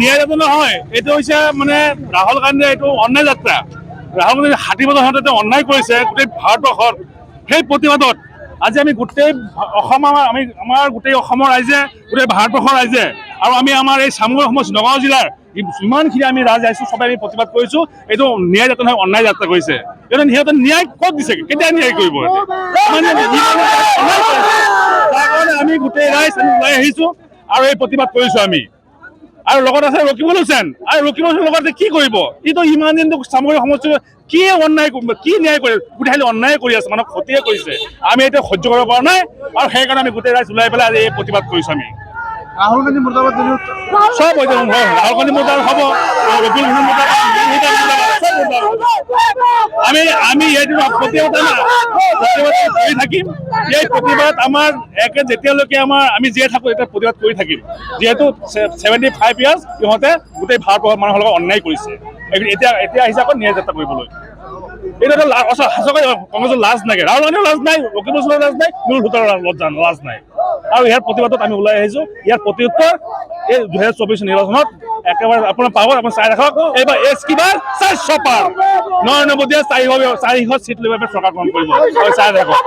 ন্যায় যাত্ৰা নহয়, এইটো হৈছে মানে ৰাহুল গান্ধীয়ে এইটো অন্যায় যাত্ৰা। ৰাহুল গান্ধী হাতীবদৰ সিহঁতে অন্যায় কৰিছে গোটেই ভাৰতবৰ্ষত। সেই প্ৰতিবাদত আজি আমি গোটেই অসম আমাৰ গোটেই অসমৰ ৰাইজে, গোটেই ভাৰতবৰ্ষৰ ৰাইজে আৰু আমি আমাৰ এই চামগুৰি সমষ্টি নগাঁও জিলাৰ ইমানখিনি আমি ৰাইজ আহিছোঁ, সবে আমি প্ৰতিবাদ কৰিছোঁ। এইটো ন্যায় যাত্ৰা নহয়, অন্যায় যাত্ৰা কৰিছে। সিহঁতে ন্যায় ক'ত দিছে, কেতিয়া ন্যায় কৰিব? তাৰ কাৰণে আমি গোটেই ৰাইজ ওলাই আহিছোঁ আৰু এই প্ৰতিবাদ কৰিছোঁ আমি। আৰু লগত আছে ৰকিবুল হুছেইন, আৰু ৰকিবুল হুছেইনৰ লগতে কি কৰিব? ইটো ইমান দিনটো চামগুৰি সমষ্টিত কি অন্যায়, কি ন্যায় কৰে? গোটেই অন্যায় কৰি আছে, মানুহক ক্ষতিয়ে কৰিছে। আমি এতিয়া সহ্য কৰিব পৰা নাই আৰু সেইকাৰণে আমি গোটেই ৰাইজ ওলাই পেলাই আজি এই প্ৰতিবাদ কৰিছোঁ আমি। ৰাহুল গান্ধী মুৰ্দাবাদ সব হৈ যাব, ৰাহুল গান্ধী মুৰ্দাবাদ হ'ব, ৰকিবুল হুছেইন মুৰ্দাবাদ, আমি এইটো প্ৰতিবাদ কৰি থাকিম। এই প্ৰতিবাদ আমাৰ যেতিয়ালৈকে আমি জীয়াই থাকোঁ এতিয়া প্ৰতিবাদ কৰি থাকিম। যিহেতু 75 ইয়াৰ্ছ ইহঁতে গোটেই ভাৰতবৰ্ষৰ মানুহৰ লগত অন্যায় কৰিছে। এতিয়া আহিছে আকৌ ন্যায় যাত্ৰা কৰিবলৈ। এইটো সঁচাকৈ কংগ্ৰেছৰ লাজ নাই, ৰাহুল গান্ধীৰ লাজ নাই, ৰকিবুল হুছেইনৰ লাজ নাই, নুৰুল হুদাৰ লাজ নাই। আৰু ইয়াৰ প্ৰতিবাদত আমি ওলাই আহিছোঁ। ইয়াৰ প্ৰত্যুত্তৰ এই 2024 নিৰ্বাচনত একেবাৰে আপোনাৰ পাব, আপুনি চাই ৰাখক। এইবাৰ কিবাৰ 400 পাৰ, নৰেন্দ্ৰ মোদীয়ে 400 চিট লৈ চৰকাৰ গঠন কৰিব, চাই ৰাখক।